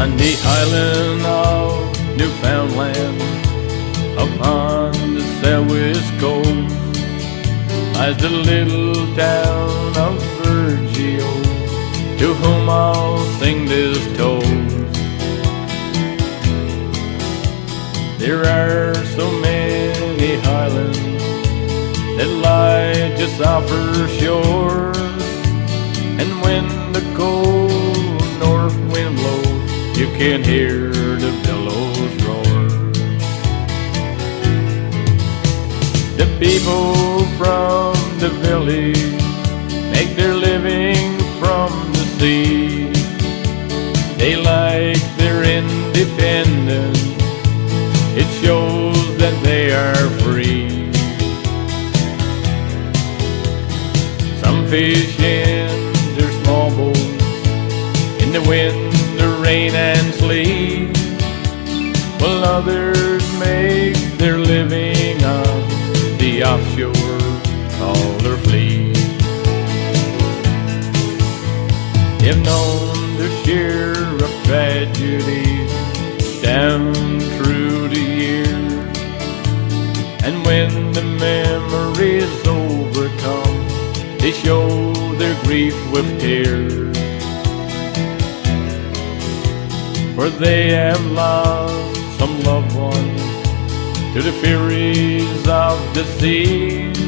On the island of Newfoundland, upon the southwest coast, lies the little town of Virgil, to whom I'll sing this toast. There are so many highlands that lie just off her shore, and when the cold north wind blows, you can hear the billows roar. The people from the village make their living from the sea. They like their independence. It shows that they are free. Some fish in their small boats in the wind, the rain and sleet, while others make their living on the offshore trawler fleet. They've known their share of tragedies down through the years, and when the memories overcome, they show their grief with tears. For they have lost some loved ones to the furies of the seas,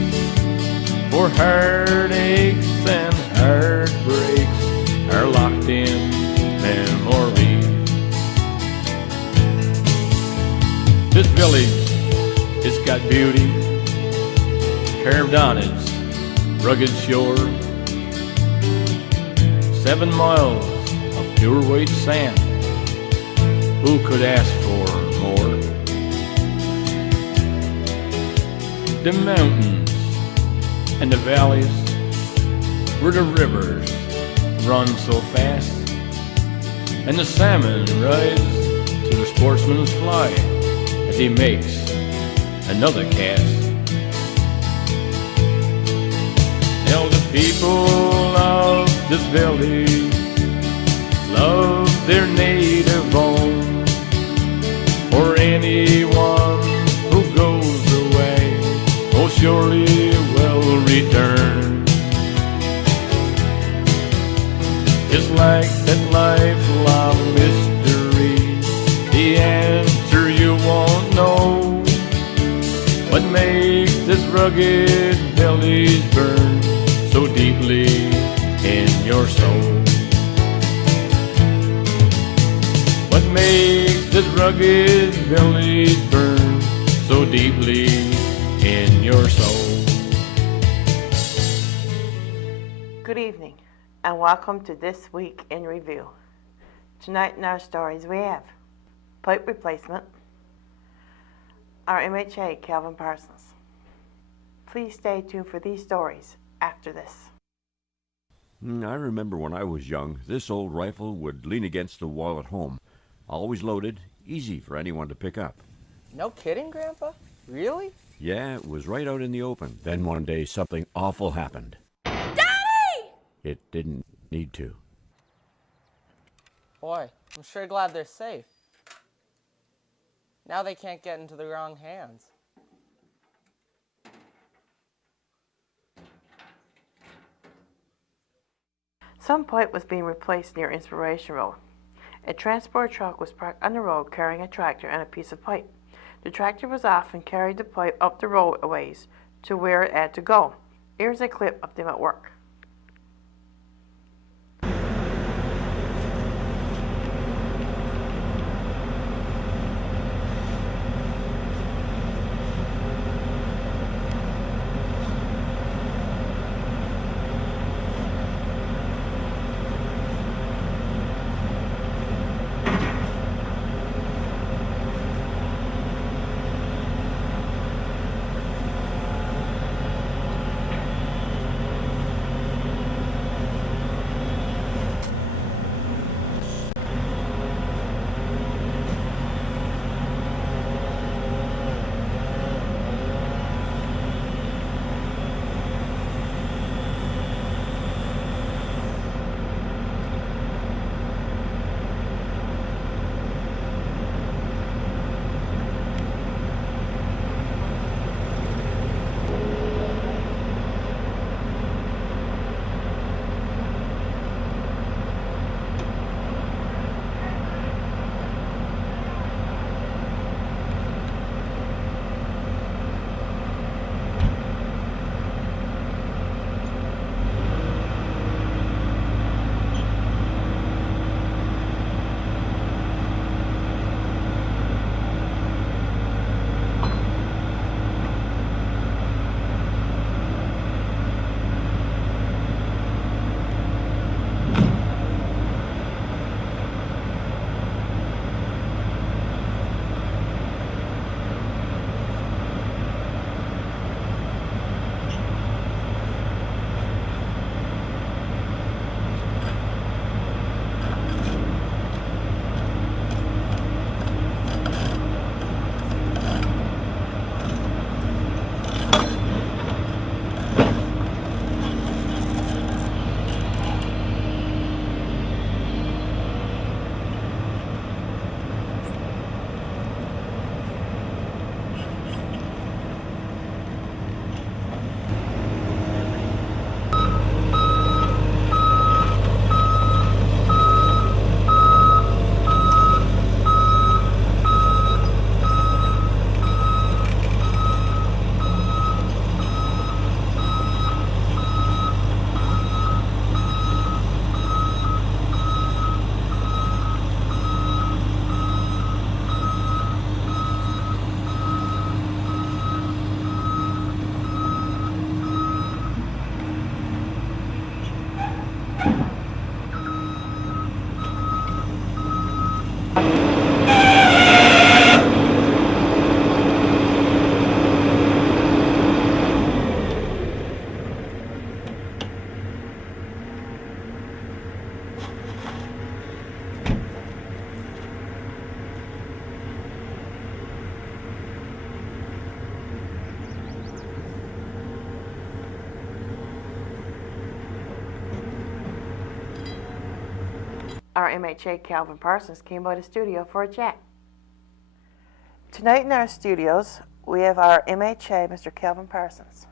for heartaches and heartbreaks are locked in memories. This village has got beauty carved on its rugged shore. 7 miles of pure white sand, who could ask for more? The mountains and the valleys where the rivers run so fast, and the salmon rise to the sportsman's fly as he makes another cast. Now the people of this village love their native home, for anyone who goes away will surely will return. Just like that lifelong mystery, the answer you won't know. What makes this rugged village burn so deeply in your soul? What makes this rugged village burn so deeply in your soul? Good evening, and welcome to This Week in Review. Tonight in our stories we have pipe replacement, our MHA Calvin Parsons. Please stay tuned for these stories after this. I remember when I was young, this old rifle would lean against the wall at home. Always loaded, easy for anyone to pick up. No kidding, Grandpa? Really? Yeah, it was right out in the open. Then one day something awful happened. Daddy! It didn't need to. Boy, I'm sure glad they're safe. Now they can't get into the wrong hands. Some pipe was being replaced near Inspiration Road. A transport truck was parked on the road carrying a tractor and a piece of pipe. The tractor was off and carried the pipe up the road a ways to where it had to go. Here's a clip of them at work. our MHA Calvin Parsons came by the studio for a chat. Tonight in our studios, we have our MHA, Mr. Calvin Parsons.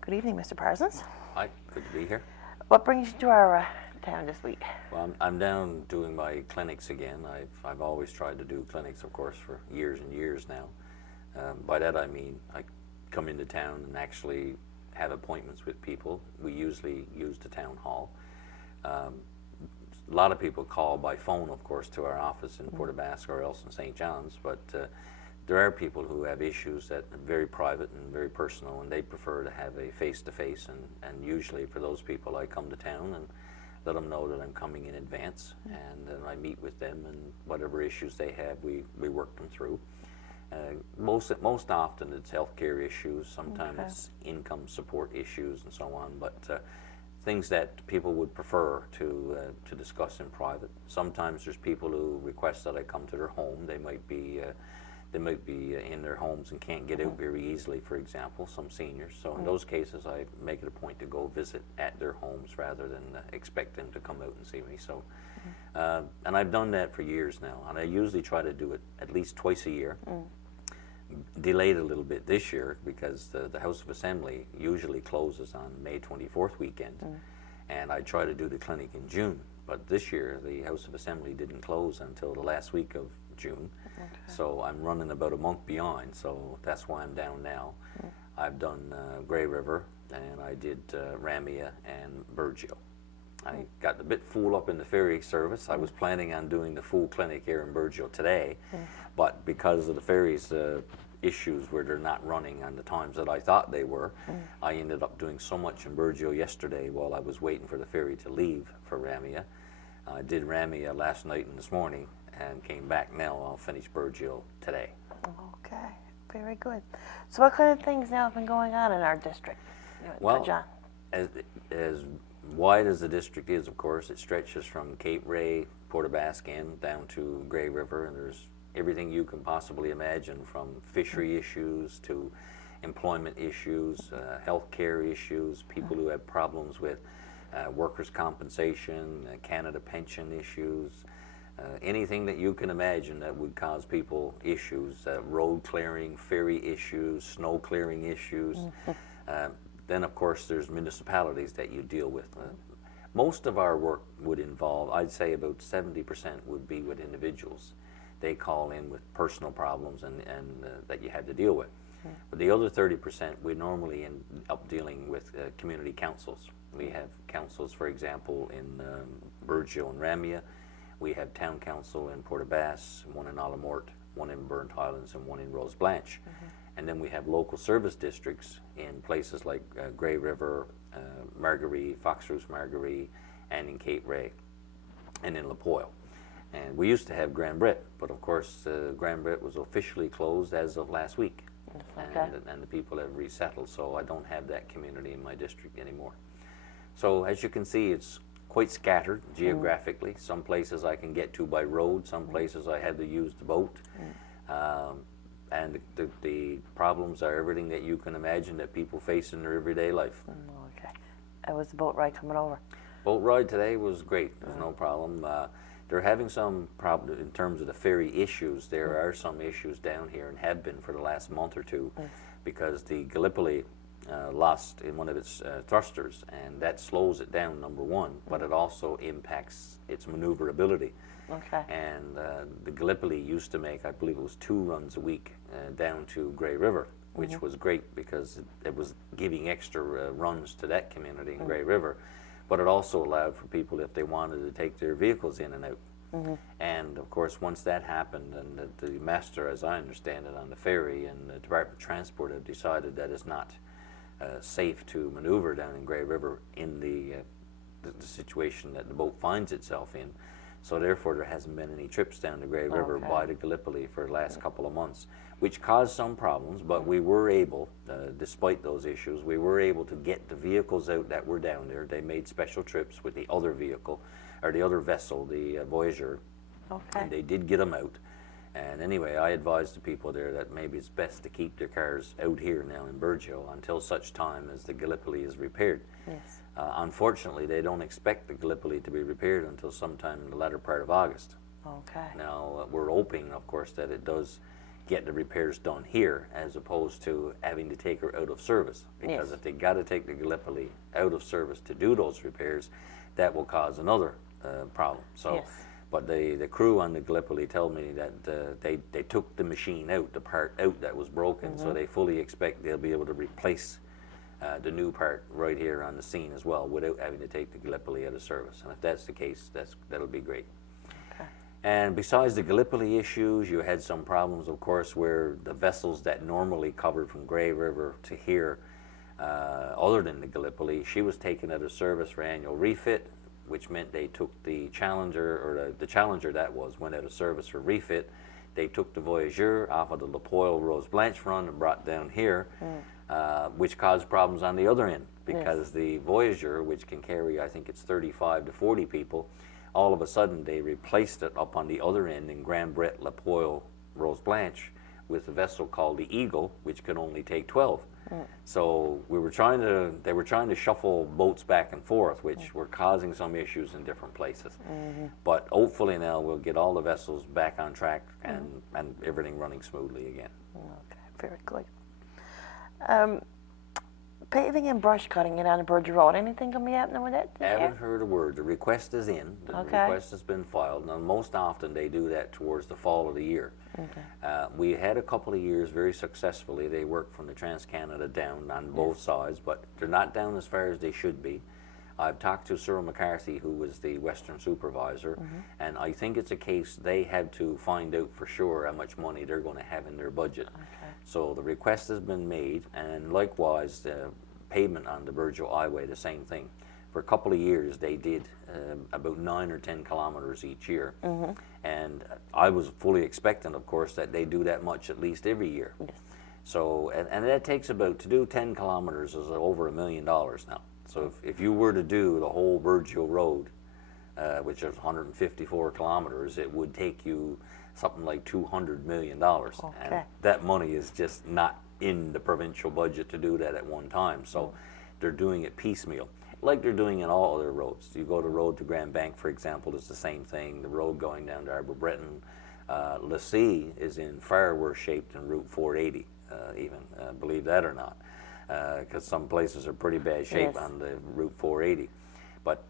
Good evening, Mr. Parsons. Hi, good to be here. What brings you to our town this week? Well, I'm down doing my clinics again. I've always tried to do clinics, of course, for years and years now. By that I mean I come into town and actually have appointments with people. We usually use the town hall. A lot of people call by phone, of course, to our office in Port aux Basques or else in St. John's, but there are people who have issues that are very private and very personal, and they prefer to have a face-to-face, and usually for those people I come to town and let them know that I'm coming in advance, and then I meet with them, and whatever issues they have, we work them through. Most often it's healthcare issues, sometimes it's income support issues and so on, but things that people would prefer to discuss in private. Sometimes there's people who request that I come to their home. They might be in their homes and can't get out very easily, for example, some seniors. So in those cases, I make it a point to go visit at their homes rather than expect them to come out and see me. So, and I've done that for years now, and I usually try to do it at least twice a year. Delayed a little bit this year because the House of Assembly usually closes on May 24th weekend, and I try to do the clinic in June. But this year, the House of Assembly didn't close until the last week of June. So I'm running about a month behind, so that's why I'm down now. I've done Grey River, and I did Ramia and Burgeo. I got a bit full up in the ferry service. I was planning on doing the full clinic here in Burgeo today, but because of the ferries issues where they're not running on the times that I thought they were, I ended up doing so much in Burgeo yesterday while I was waiting for the ferry to leave for Ramia. I did Ramia last night and this morning, and came back now. I'll finish Burgeo today. Okay, very good. So what kind of things now have been going on in our district, Well, John? as wide as the district is, of course, it stretches from Cape Ray, Port aux Basques, and down to Grey River, and there's everything you can possibly imagine, from fishery issues to employment issues, health care issues, people who have problems with workers' compensation, Canada pension issues, anything that you can imagine that would cause people issues, road clearing, ferry issues, snow clearing issues. Then, of course, there's municipalities that you deal with. Most of our work would involve, I'd say about 70% would be with individuals. They call in with personal problems and that you had to deal with. But the other 30%, we normally end up dealing with community councils. We have councils, for example, in Burgeo and Ramia. We have town council in Port aux Basques, one in Alamort, one in Burnt Highlands, and one in Rose Blanche. And then we have local service districts in places like Grey River, Marguerite, Foxroost Marguerite, and in Cape Ray, and in Lapoille. And we used to have Grand Bret, but of course Grand Bret was officially closed as of last week. And the people have resettled, so I don't have that community in my district anymore. So as you can see, it's quite scattered geographically. Some places I can get to by road, some places I had to use the boat. And the problems are everything that you can imagine that people face in their everyday life. Okay. How was the boat ride coming over? Boat ride today was great. There's no problem. They're having some problem in terms of the ferry issues. There are some issues down here and have been for the last month or two because the Gallipoli lost in one of its thrusters, and that slows it down, number one, but it also impacts its maneuverability. And the Gallipoli used to make, I believe it was 2 runs a week down to Grey River, which was great because it was giving extra runs to that community in Grey River, but it also allowed for people, if they wanted to take their vehicles in and out. And of course, once that happened, and the master, as I understand it, on the ferry and the Department of Transport have decided that it's not safe to maneuver down in Grey River in the situation that the boat finds itself in. So therefore, there hasn't been any trips down the Grey River by the Gallipoli for the last couple of months, which caused some problems, but we were able, despite those issues, we were able to get the vehicles out that were down there. They made special trips with the other vehicle, or the other vessel, the Voyager, and they did get them out. And anyway, I advised the people there that maybe it's best to keep their cars out here now in Burgeo until such time as the Gallipoli is repaired. Yes. Unfortunately, they don't expect the Gallipoli to be repaired until sometime in the latter part of August. Okay. Now, we're hoping, of course, that it does get the repairs done here as opposed to having to take her out of service. Because Yes. if they got to take the Gallipoli out of service to do those repairs, that will cause another problem. So, Yes. but the crew on the Gallipoli told me that they took the machine out, the part out that was broken, so they fully expect they'll be able to replace the new part right here on the scene as well without having to take the Gallipoli out of service. And if that's the case, that'll be great. Okay. And besides the Gallipoli issues, you had some problems, of course, where the vessels that normally covered from Grey River to here, other than the Gallipoli, she was taken out of service for annual refit, which meant they took the Challenger, or the Challenger that was, went out of service for refit. They took the Voyageur off of the Lapoille Rose Blanche run and brought down here, which caused problems on the other end, because the Voyageur, which can carry, I think it's 35 to 40 people, all of a sudden they replaced it up on the other end in Grand Brett, Lapoille, Rose Blanche with a vessel called the Eagle, which could only take 12. So they were trying to shuffle boats back and forth, which were causing some issues in different places. But hopefully now we'll get all the vessels back on track and everything running smoothly again. Okay, very good. Paving and brush cutting it on the Burgeo Road. Anything gonna be happening with that? Haven't heard a word. The request is in. The Okay. request has been filed. Now, most often they do that towards the fall of the year. Okay. We had a couple of years very successfully. They worked from the Trans-Canada down on both sides, but they're not down as far as they should be. I've talked to Cyril McCarthy, who was the Western supervisor, and I think it's a case they have to find out for sure how much money they're going to have in their budget. So the request has been made, and likewise, the pavement on the Burgeo Highway, the same thing. For a couple of years, they did about 9 or 10 kilometers each year, and I was fully expecting, of course, that they do that much at least every year. So, and that takes about, to do 10 kilometers is over $1 million now. So if you were to do the whole Burgeo Road, which is 154 kilometers, it would take you something like $200 million. And that money is just not in the provincial budget to do that at one time. So they're doing it piecemeal, like they're doing in all other roads. You go to road to Grand Bank, for example, it's the same thing. The road going down to Arbor Breton, Lassie is in far worse shape than Route 480, even, believe that or not, because some places are pretty bad shape on the Route 480. But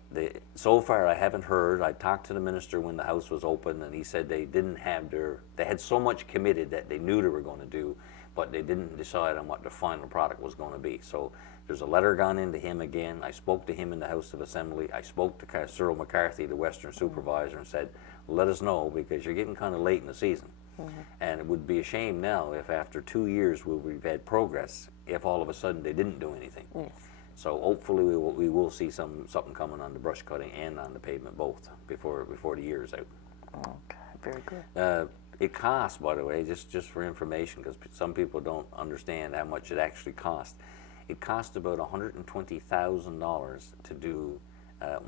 so far I haven't heard. I talked to the minister when the house was open, and he said they didn't have they had so much committed that they knew they were going to do, but they didn't decide on what the final product was going to be. So there's a letter gone into him again. I spoke to him in the House of Assembly. I spoke to Cyril McCarthy, the Western supervisor, and said, let us know, because you're getting kind of late in the season. And it would be a shame now if after 2 years we've had progress, if all of a sudden they didn't do anything. So hopefully we will see something coming on the brush cutting and on the pavement both before the year is out. Okay, very good. It costs, by the way, just for information, because some people don't understand how much it actually costs. It costs about $120,000 to do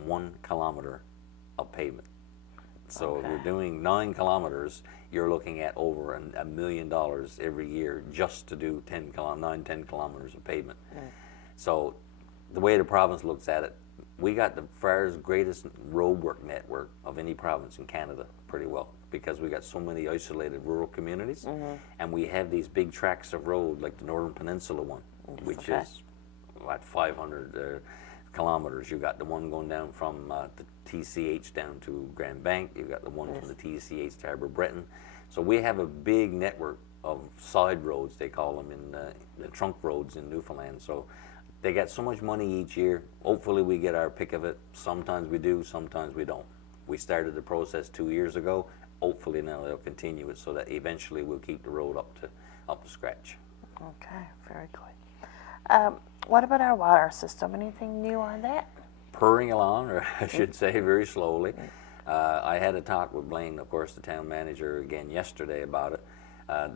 1 kilometer of pavement. So if you're doing 9 kilometers, you're looking at over $1 million every year just to do 10 kilometers of pavement. So the way the province looks at it, we got the farthest, greatest roadwork network of any province in Canada pretty well, because we got so many isolated rural communities, and we have these big tracts of road like the Northern Peninsula one, which is what, 500 kilometers. You got the one going down from the TCH down to Grand Bank. You got the one from the TCH to Arbor Breton. So we have a big network of side roads, they call them, in the trunk roads in Newfoundland. So they got so much money each year. Hopefully we get our pick of it. Sometimes we do, sometimes we don't. We started the process 2 years ago. Hopefully now they'll continue it so that eventually we'll keep the road up to scratch. Okay, very good. What about our water system? Anything new on that? Purring along, or I should say very slowly. I had a talk with Blaine, of course, the town manager, again yesterday about it.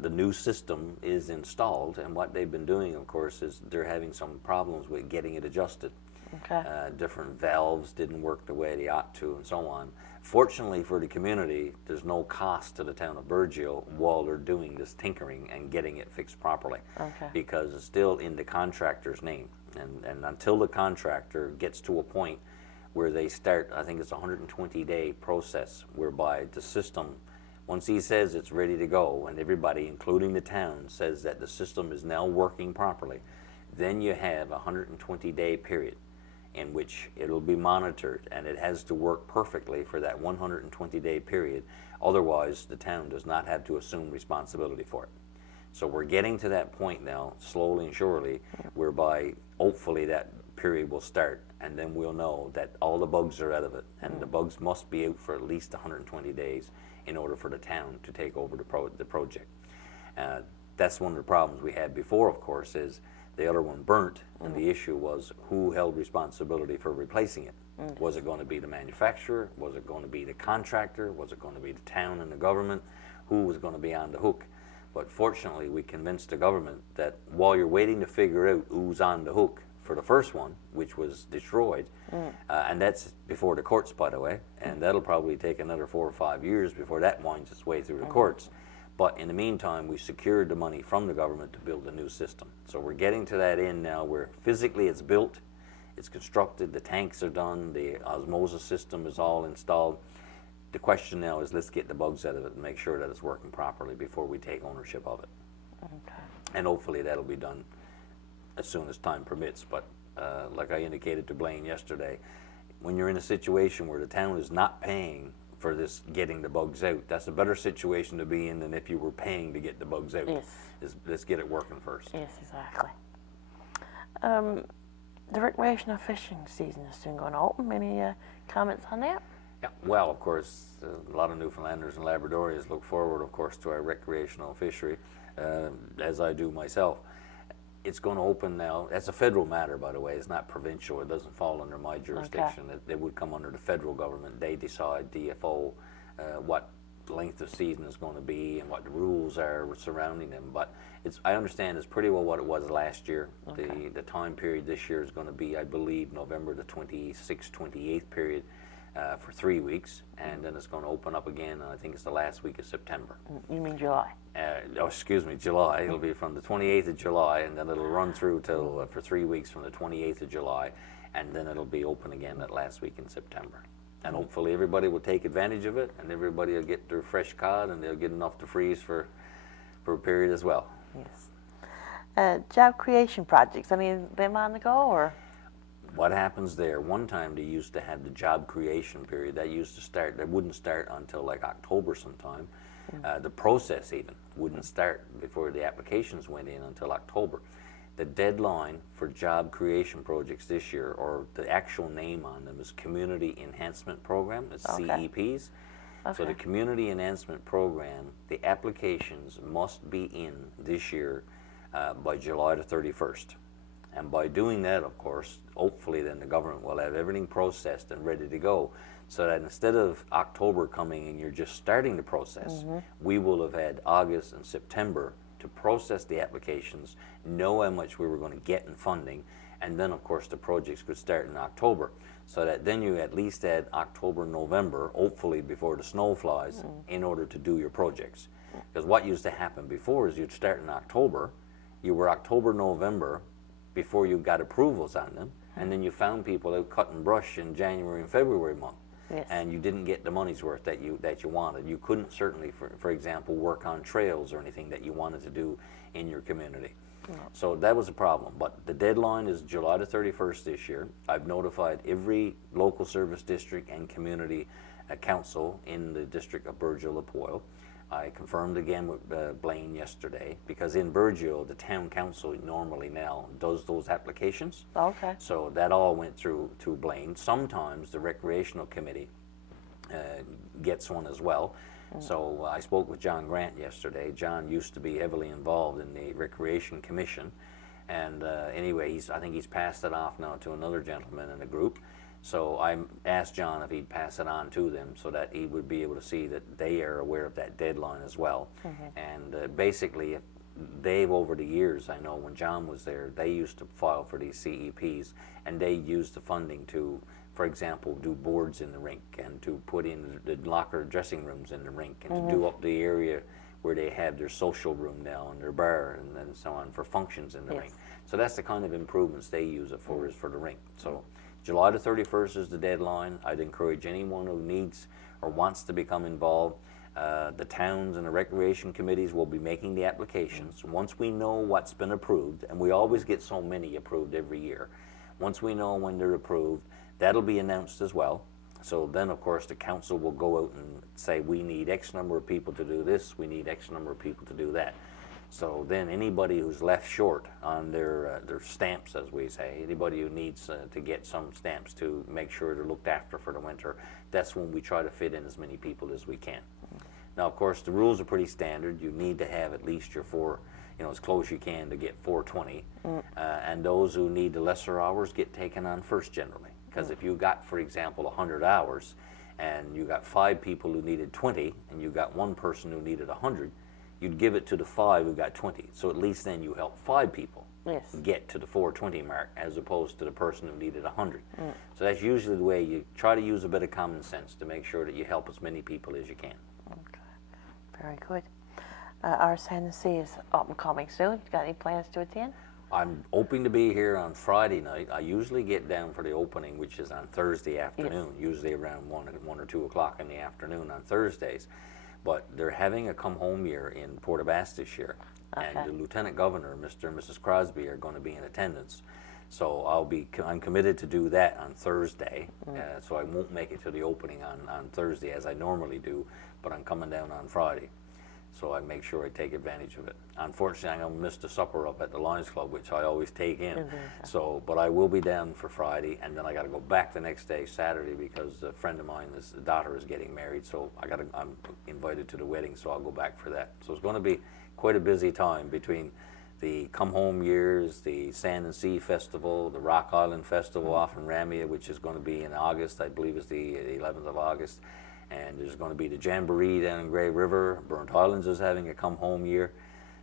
The new system is installed, and what they've been doing, of course, is they're having some problems with getting it adjusted. Okay. Different valves didn't work the way they ought to, and so on. Fortunately for the community, there's no cost to the town of Burgeo while they're doing this tinkering and getting it fixed properly, Okay. because it's still in the contractor's name. And until the contractor gets to a point where they start, I think it's a 120-day process whereby the system, once he says it's ready to go and everybody, including the town, says that the system is now working properly, then you have a 120-day period in which it'll be monitored, and it has to work perfectly for that 120-day period. Otherwise, the town does not have to assume responsibility for it. So we're getting to that point now, slowly and surely, whereby hopefully that period will start, and then we'll know that all the bugs are out of it, and the bugs must be out for at least 120 days in order for the town to take over the project. That's one of the problems we had before, of course, is the other one burnt, and the issue was who held responsibility for replacing it. Was it going to be the manufacturer? Was it going to be the contractor? Was it going to be the town and the government? Who was going to be on the hook? But fortunately, we convinced the government that while you're waiting to figure out who's on the hook for the first one, which was destroyed, and that's before the courts, by the way, and that'll probably take another 4 or 5 years before that winds its way through the courts. But in the meantime, we secured the money from the government to build a new system. So we're getting to that end now where physically it's built, it's constructed, the tanks are done, the osmosis system is all installed. The question now is, let's get the bugs out of it and make sure that it's working properly before we take ownership of it. Okay. And hopefully that'll be done as soon as time permits. But like I indicated to Blaine yesterday, when you're in a situation where the town is not paying for this getting the bugs out, that's a better situation to be in than if you were paying to get the bugs out. Yes. Let's get it working first. Yes, exactly. The recreational fishing season is soon going to open. Any comments on that? Yeah, well, of course, a lot of Newfoundlanders and Labradorians look forward, of course, to our recreational fishery, as I do myself. It's going to open now. That's a federal matter, by the way. It's not provincial. It doesn't fall under my jurisdiction. Okay. It would come under the federal government. They decide, DFO, what length of season is going to be and what the rules are surrounding them. But I understand it's pretty well what it was last year. Okay. The time period this year is going to be, I believe, November the 26th, 28th period. For 3 weeks, and then it's going to open up again. I think it's the last week of September. You mean July? Excuse me, July. It'll be from the 28th of July, and then it'll run through till for 3 weeks from the 28th of July, and then it'll be open again that last week in September. And hopefully everybody will take advantage of it, and everybody will get their fresh cod, and they'll get enough to freeze for a period as well. Yes. Job creation projects. Any of them on the go, or? What happens there? One time they used to have the job creation period. That used to start, that wouldn't start until like October sometime. The process even wouldn't start before the applications went in until October. The deadline for job creation projects this year, or the actual name on them, is Community Enhancement Program. It's CEPs. Okay. So the Community Enhancement Program, the applications must be in this year by July the 31st. And by doing that, of course, hopefully then the government will have everything processed and ready to go, so that instead of October coming and you're just starting the process, we will have had August and September to process the applications, know how much we were going to get in funding, and then, of course, the projects could start in October, so that then you at least had October, November, hopefully before the snow flies, in order to do your projects. Because what used to happen before is you'd start in October, you were October, November, before you got approvals on them, and then you found people out cutting brush in January and February month, and you didn't get the money's worth that you wanted. You couldn't certainly, for example, work on trails or anything that you wanted to do in your community. So that was a problem. But the deadline is July the 31st this year. I've notified every local service district and community council in the district of Burgeo-Lapoile. I confirmed again with Blaine yesterday, because in Burgeo, the town council normally now does those applications. Okay. So that all went through to Blaine. Sometimes the recreational committee gets one as well. So I spoke with John Grant yesterday. John used to be heavily involved in the Recreation Commission. And anyway, I think he's passed it off now to another gentleman in the group. So I asked John if he'd pass it on to them so that he would be able to see that they are aware of that deadline as well. And basically, they've, over the years, I know when John was there, they used to file for these CEPs, and they used the funding to, for example, do boards in the rink, and to put in the locker dressing rooms in the rink, and to do up the area where they have their social room now and their bar and then so on for functions in the rink. So that's the kind of improvements they use it for, is for the rink. So July the 31st is the deadline. I'd encourage anyone who needs or wants to become involved. The towns and the recreation committees will be making the applications. Once we know what's been approved, and we always get so many approved every year, once we know when they're approved, that'll be announced as well. So then, of course, the council will go out and say, we need X number of people to do this, we need X number of people to do that. So then anybody who's left short on their stamps, as we say, anybody who needs to get some stamps to make sure they're looked after for the winter, that's when we try to fit in as many people as we can. Now, of course, the rules are pretty standard. You need to have at least your as close as you can to get 420. And those who need the lesser hours get taken on first generally. Because if you got, for example, 100 hours, and you got 5 people who needed 20, and you got 1 person who needed 100, you'd give it to the 5 who got 20. So at least then you help 5 people get to the 420 mark, as opposed to the person who needed 100. So that's usually the way you try to use a bit of common sense to make sure that you help as many people as you can. Okay, very good. Our Sand Sea is up and coming soon. Got any plans to attend? I'm hoping to be here on Friday night. I usually get down for the opening, which is on Thursday afternoon, usually around 1 or 2 o'clock in the afternoon on Thursdays. But they're having a come-home year in Port aux Basques this year, and the Lieutenant Governor, Mr. and Mrs. Crosby, are going to be in attendance. So I'm committed to do that on Thursday, so I won't make it to the opening on Thursday as I normally do, but I'm coming down on Friday. So I make sure I take advantage of it. Unfortunately, I'm going to miss the supper up at the Lions Club, which I always take in. So, but I will be down for Friday, and then I got to go back the next day, Saturday, because a friend of mine, his daughter is getting married. So I'm invited to the wedding, so I'll go back for that. So it's going to be quite a busy time between the Come Home years, the Sand and Sea Festival, the Rock Island Festival off in Ramia, which is going to be in August, I believe is the 11th of August. And there's going to be the Jamboree down in Grey River. Burnt Islands is having a come-home year.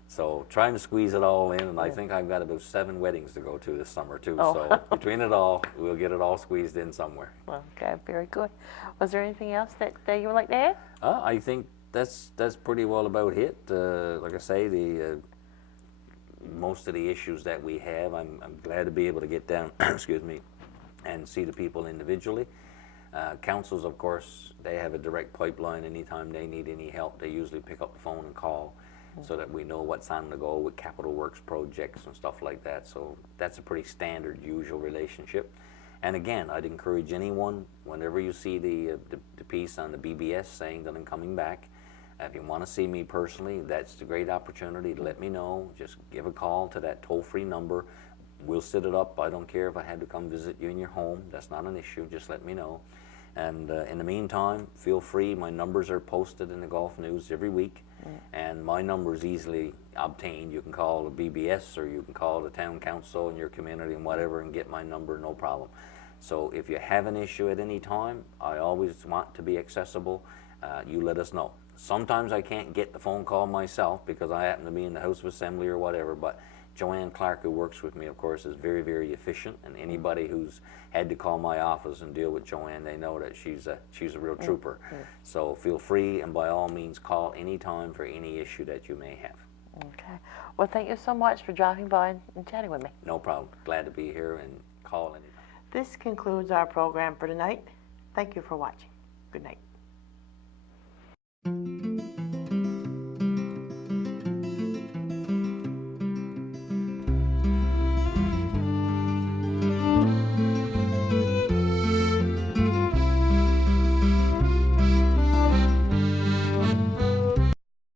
So trying to squeeze it all in, and I think I've got about 7 weddings to go to this summer, too. So between it all, we'll get it all squeezed in somewhere. Okay, very good. Was there anything else that you would like to add? I think that's pretty well about it. Like I say, most of the issues that we have, I'm glad to be able to get down, excuse me, and see the people individually. Councils, of course, they have a direct pipeline. Anytime they need any help, they usually pick up the phone and call, so that we know what's on the go with capital works projects and stuff like that. So that's a pretty standard, usual relationship. And again, I'd encourage anyone, whenever you see the piece on the BBS saying that I'm coming back, if you want to see me personally, that's the great opportunity to let me know. Just give a call to that toll-free number. We'll set it up. I don't care if I had to come visit you in your home. That's not an issue. Just let me know. And in the meantime, feel free. My numbers are posted in the Gulf News every week, and my number is easily obtained. You can call the BBS, or you can call the town council in your community and whatever, and get my number, no problem. So if you have an issue at any time, I always want to be accessible. You let us know. Sometimes I can't get the phone call myself because I happen to be in the House of Assembly or whatever, but Joanne Clark, who works with me, of course, is very, very efficient, and anybody who's had to call my office and deal with Joanne, they know that she's a real trooper. So feel free, and by all means, call anytime for any issue that you may have. Okay. Well, thank you so much for dropping by and chatting with me. No problem. Glad to be here, and call anytime. This concludes our program for tonight. Thank you for watching. Good night.